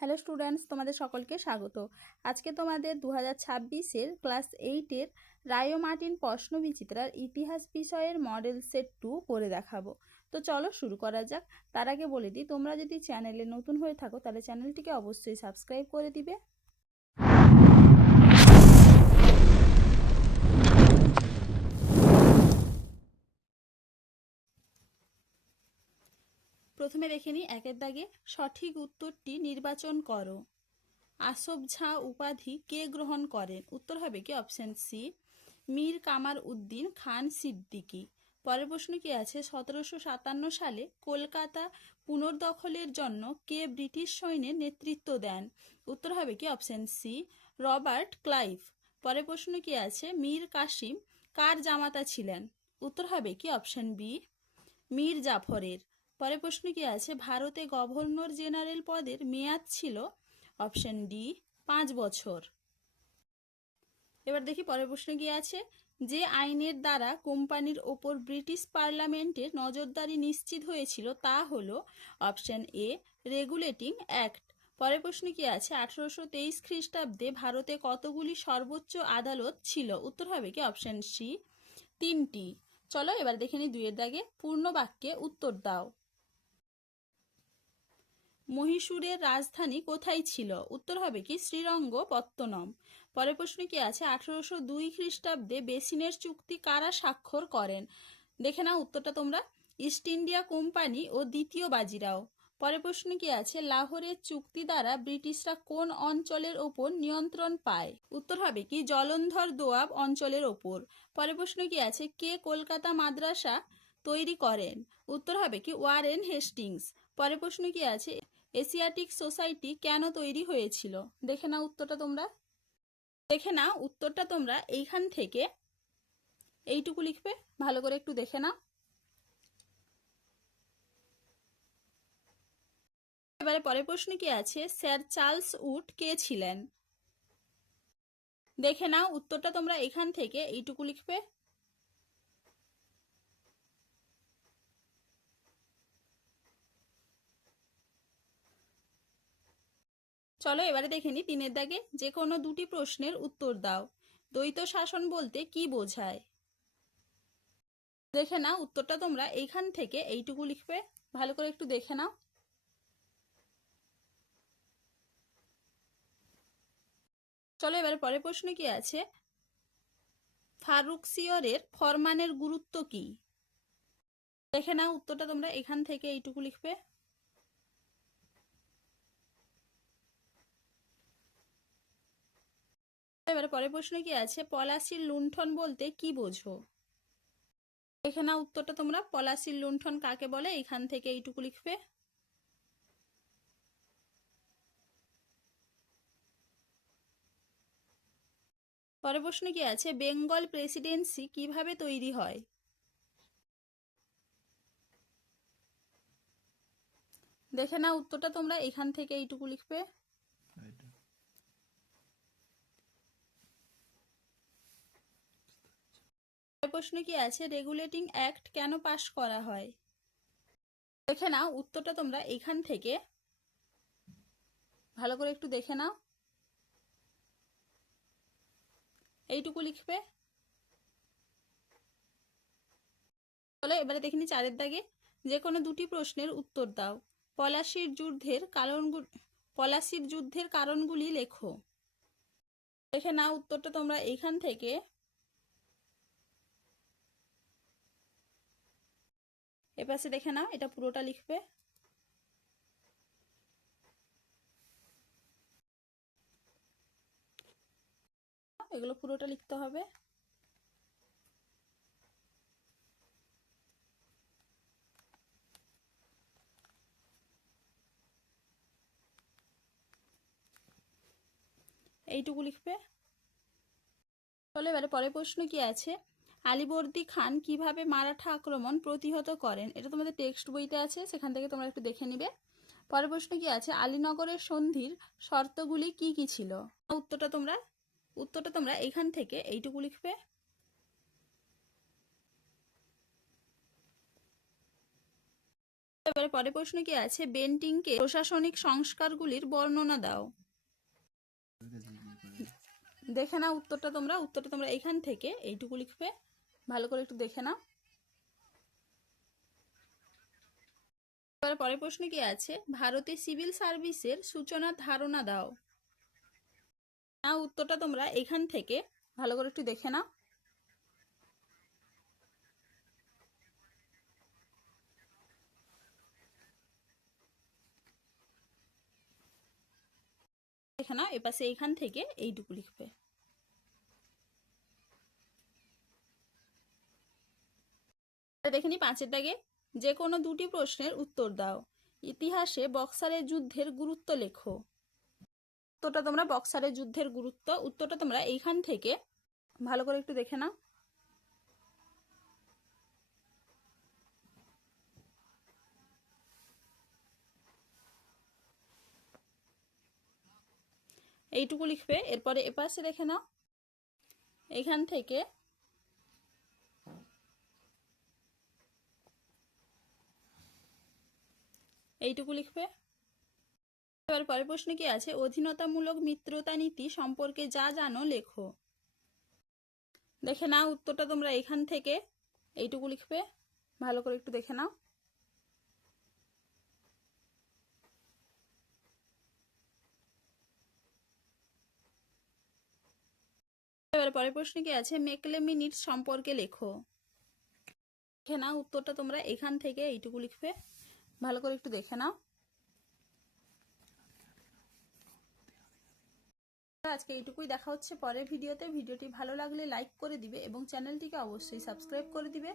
Hello students, তোমাদের সকলকে স্বাগত। আজকে তোমাদের 2026-এর ক্লাস 8-এর রায় মার্টিন প্রশ্নবিচিত্রার ইতিহাস বিষয়ের মডেল সেট 2 করে দেখাবো। তো চলো শুরু করা যাক। তার আগে বলে দিই, তোমরা যদি চ্যানেলে নতুন হয়ে থাকো তাহলে চ্যানেলটিকে অবশ্যই সাবস্ক্রাইব করে দিবে। প্রথমে দেখে নিই একের দাগে সঠিক উত্তরটি নির্বাচন করো। আসফ ঝা উপাধি কে গ্রহণ করেন? উত্তর হবে কি অপশন সি, মীর কামার উদ্দিন খান সিদ্দিকী। পরের প্রশ্ন কি আছে, 1757 সালে কলকাতা পুনর্দখলের জন্য কে ব্রিটিশ সৈন্যের নেতৃত্ব দেন? উত্তর হবে কি অপশন সি, রবার্ট ক্লাইভ। পরের প্রশ্ন কি আছে, মীর কাসিম কার জামাতা ছিলেন? উত্তর হবে কি অপশন বি, মীর জাফরের। পরের প্রশ্ন কি আছে, ভারতে গভর্নর জেনারেল পদের মেয়াদ ছিল? অপশন ডি 5 বছর। এবার দেখি পরের প্রশ্ন কি আছে, যে আইনের দ্বারা কোম্পানির ওপর ব্রিটিশ পার্লামেন্টের নজরদারি নিশ্চিত হয়েছিল তা হলো? Option A regulating act. পরের প্রশ্ন কি আছে, 1823 খ্রিস্টাব্দে ভারতে কতগুলি সর্বোচ্চ আদালত ছিল? উত্তর হবে কি অপশন সি 3টি। চলো এবার দেখে নি 2 এর দাগে পূর্ণ বাক্যে উত্তর দাও। মহীশূরের রাজধানী কোথায় ছিল? উত্তর হবে কি শ্রীরঙ্গপত্তনম। পরের প্রশ্ন কি আছে, 1802 খ্রিস্টাব্দে বেসিনের চুক্তি কারা স্বাক্ষর করেন? দেখে নাও উত্তরটা তোমরা, ইস্ট ইন্ডিয়া কোম্পানি ও দ্বিতীয় বাজিরাও। পরের প্রশ্ন কি আছে, লাহোরের চুক্তি দ্বারা ব্রিটিশরা কোন অঞ্চলের ওপর নিয়ন্ত্রণ পায়? উত্তর হবে কি জলন্ধর দোয়াব অঞ্চলের ওপর। পরের প্রশ্ন কি আছে, কে কলকাতা মাদ্রাসা তৈরি করেন? উত্তর হবে কি ওয়ারেন হেস্টিংস। পরের প্রশ্ন কি আছে, এশিয়াটিক সোসাইটি কেন তৈরি হয়েছিল? দেখে নাও উত্তরটা তোমরা এইখান থেকে এইটুকু লিখবে, ভালো করে একটু দেখে নাও। এবারে পরের প্রশ্ন কি আছে, স্যার চার্লস উড কে ছিলেন? দেখে নাও উত্তরটা তোমরা এখান থেকে এইটুকু লিখবে। চলো এবারে দেখে নি 3 এর দাগে যে কোনো দুটি প্রশ্নের উত্তর দাও। দ্বৈত শাসন বলতে কি বোঝায়? দেখে নাও উত্তরটা তোমরা এইখান থেকে এইটুকু লিখবে, ভালো করে একটু দেখে নাও। চলো এবারে পরের প্রশ্ন কি আছে, ফারুকসিয়রের ফরমানের গুরুত্ব কি? দেখে নাও উত্তরটা তোমরা এখান থেকে এইটুকু লিখবে। এবারে পরের প্রশ্ন কি আছে, পলাশির লুণ্ঠন বলতে কি বোঝো? দেখে নাও উত্তরটা তোমরা, পলাশির লুণ্ঠন কাকে বলে? এখান থেকে এইটুকু লিখবে। পরের প্রশ্ন কি আছে, বেঙ্গল প্রেসিডেন্সি কিভাবে তৈরি হয়? দেখে নাও উত্তরটা তোমরা এখান থেকে এইটুকু লিখবে। প্রশ্ন কি আছে, রেগুলেটিং অ্যাক্ট কেন পাশ করা হয়? দেখে নাও উত্তরটা তোমরা এখান থেকে ভালো করে একটু দেখে নাও, এইটুকু লিখবে। চলো এবারে দেখে নি 4 এর দাগে যে কোনো দুটি প্রশ্নের উত্তর দাও। পলাশির যুদ্ধের কারণগুলি লেখো। দেখে নাও উত্তরটা তোমরা এখান থেকে এপাশে দেখে নাও, এটা পুরোটা লিখবে। এগুলো পুরোটা লিখতে হবে। এইটুকু লিখবে। চলো এবারে পরের প্রশ্ন কি আছে, আলীবর্দী খান কিভাবে মারাঠা আক্রমণ প্রতিহত করেন? এটা তোমাদের টেক্সট বইতে আছে, সেখান থেকে তোমরা একটু দেখে নিবে। পরের প্রশ্ন কি আছে, আলীনগরের সন্ধির শর্তগুলি কি কি ছিল? উত্তরটা তোমরা এখান থেকে এইটুকু লিখবে। এবারে পরের প্রশ্ন কি আছে, বেন্টিংকে প্রশাসনিক সংস্কারগুলির বর্ণনা দাও। দেখে নাও উত্তরটা তোমরা এখান থেকে এইটুকু লিখবে, ভালো করে একটু দেখে নাও। এবারে পরের প্রশ্ন কি আছে, ভারতে সিভিল সার্ভিসের সূচনার ধারণা দাও। না, উত্তরটা তোমরা এখান থেকে ভালো করে একটু দেখে নাও। দেখে নাও, এপাশে এইখান থেকে এইটুকু লিখবে। দেখে নি 5-এর দাগে, যে কোনো দুটি প্রশ্নের উত্তর দাও। ইতিহাসে বক্সারের যুদ্ধের গুরুত্ব লেখো। উত্তরটা তোমরা বক্সারের যুদ্ধের গুরুত্ব, উত্তরটা তোমরা এইখান থেকে ভালো করে একটু দেখে নাও। এইটুকু লিখবে। এরপরে এপাশে দেখে নাও, এইখান থেকে এইটুকু লিখবে। এবার পরের প্রশ্ন কি আছে, অধীনতামূলক মিত্রতা নীতি সম্পর্কে যা জানো লেখো। দেখে নাও, উত্তরটা তোমরা এখান থেকে এইটুকু লিখবে, ভালো করে একটু দেখে নাও। এবার পরের প্রশ্ন কি আছে, মেকলে মিনিট সম্পর্কে লেখো। দেখে নাও, উত্তরটা তোমরা এখান থেকে এইটুকু লিখবে, ভালো করে একটু দেখে নাও। আজকে এইটুকুই, দেখা হচ্ছে পরের ভিডিওতে। ভিডিওটি ভালো লাগলে লাইক করে দিবে এবং চ্যানেলটিকে অবশ্যই সাবস্ক্রাইব করে দিবে।